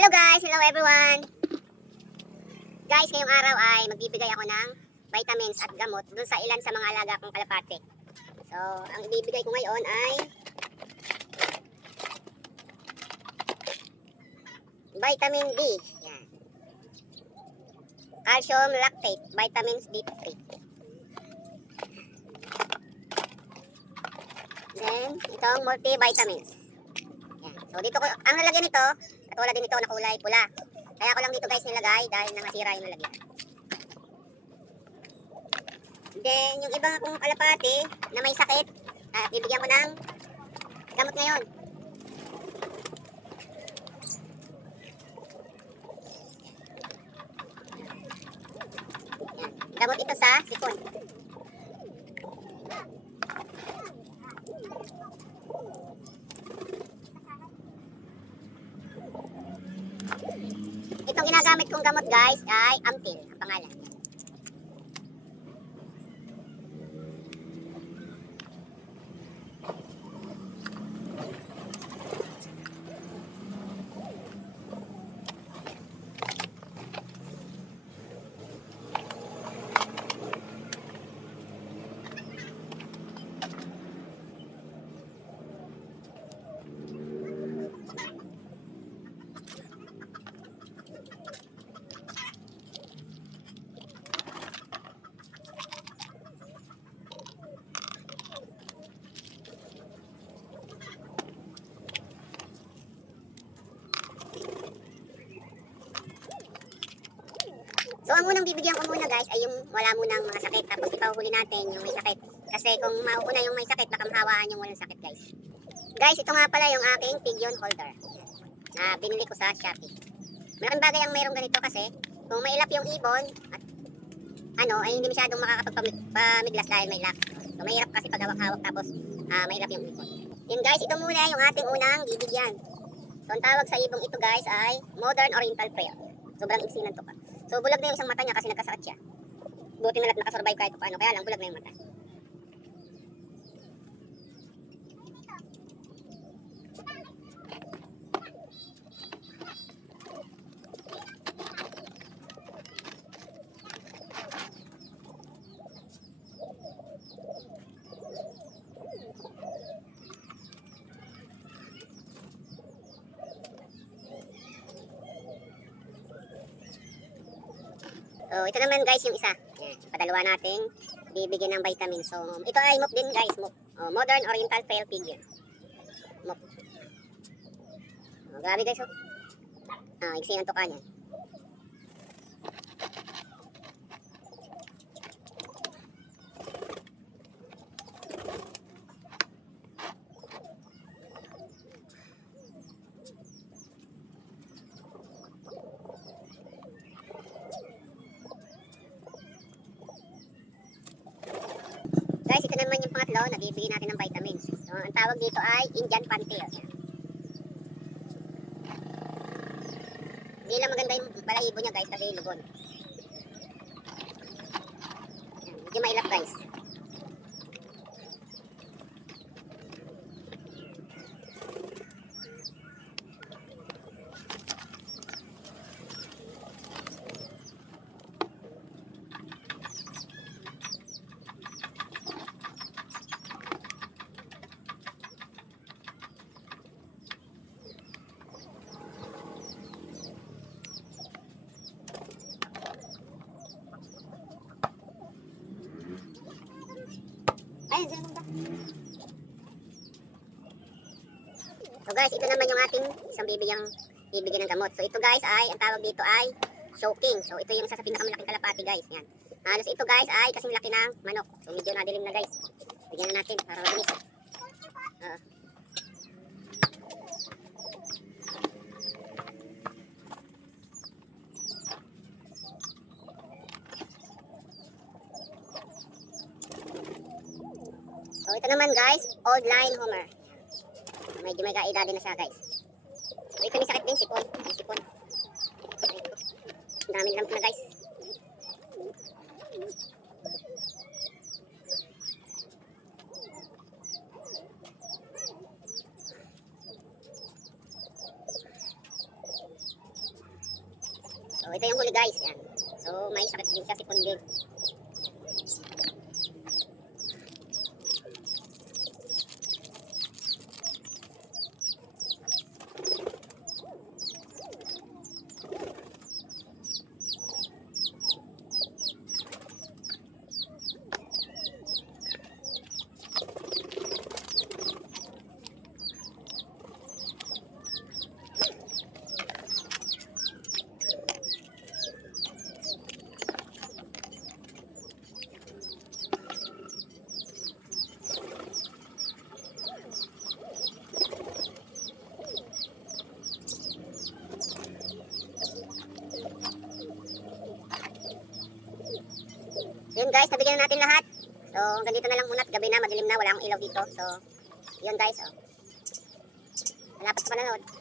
Hello guys! Hello everyone! Guys, ngayong araw ay magbibigay ako ng vitamins at gamot dun sa ilan sa mga alaga kong kalapate. So, ang ibibigay ko ngayon ay vitamin D. Yan. Calcium lactate, vitamins D3. Then, itong multivitamins. Yan. So, dito ko, ang lalagyan nito, katulad din ito na kulay pula. Kaya ko lang dito guys nilagay dahil nangasira yung lalagyan. Then, yung ibang akong kalapate na may sakit, bibigyan ko ng gamot ngayon. Yan. Gamot ito sa sipon. Itong ginagamit kong gamot guys ay Ampil ang pangalan. So, ang unang bibigyan ko muna guys ay yung wala munang mga sakit. Tapos ipahuli natin yung may sakit. Kasi kung mauuna yung may sakit, baka mahawaan yung walang sakit guys. Guys, ito nga pala yung aking pigeon holder na binili ko sa Shopee. Malaking bagay ang mayroong ganito kasi kung mailap yung ibon at ay hindi masyadong makakapagpamiglas dahil may lock. So, mahirap kasi pag hawak-hawak tapos mailap yung ibon. Yun guys, ito muna yung ating unang bibigyan. So, ang tawag sa ibong ito guys ay Modern Oriental Prayer. Sobrang iksinan to pa. So, bulag na yung isang mata niya kasi nagkasakit siya. Buti na lang nakasurvive kahit paano. Kaya lang, bulag na yung mata. So, ito naman guys yung isa. Yan, padalawa nating bibigyan ng vitamin. So, ito ay MOP din guys. MOP. Modern Oriental Pale Pigeon. MOP. Grabe guys. Iksi ng tuka niya. Guys, ito naman yung pangatlo na bibigyan natin ng vitamins. So, ang tawag dito ay Indian Pantail. Hindi lang maganda yung balahibo niya guys kasi lubon. Yan, medyo mailap guys. Ayun, sino ba? So guys, ito naman yung ating isang bibigyan ng gamot. So ito guys ay, ang tawag dito ay soaking. So ito yung isa sa pinakamalaking kalapati guys. Yan. Halos ito guys ay kasing laki ng manok. So medyo nadilim na guys. Bigyan na natin para mabilis. So ito naman guys, old line Homer. Medyo may kaedad din na siya guys. So ito may sakit din, sipon. May sipon. Ang daming lamp na guys. So ito yung huli guys. Yan. So may sakit din siya si Pundig. Yun guys, nabigyan na natin lahat. So, hanggang dito na lang muna. Gabi na, madilim na, wala akong ilaw dito. So, yun guys. Oh. Salamat sa panonood.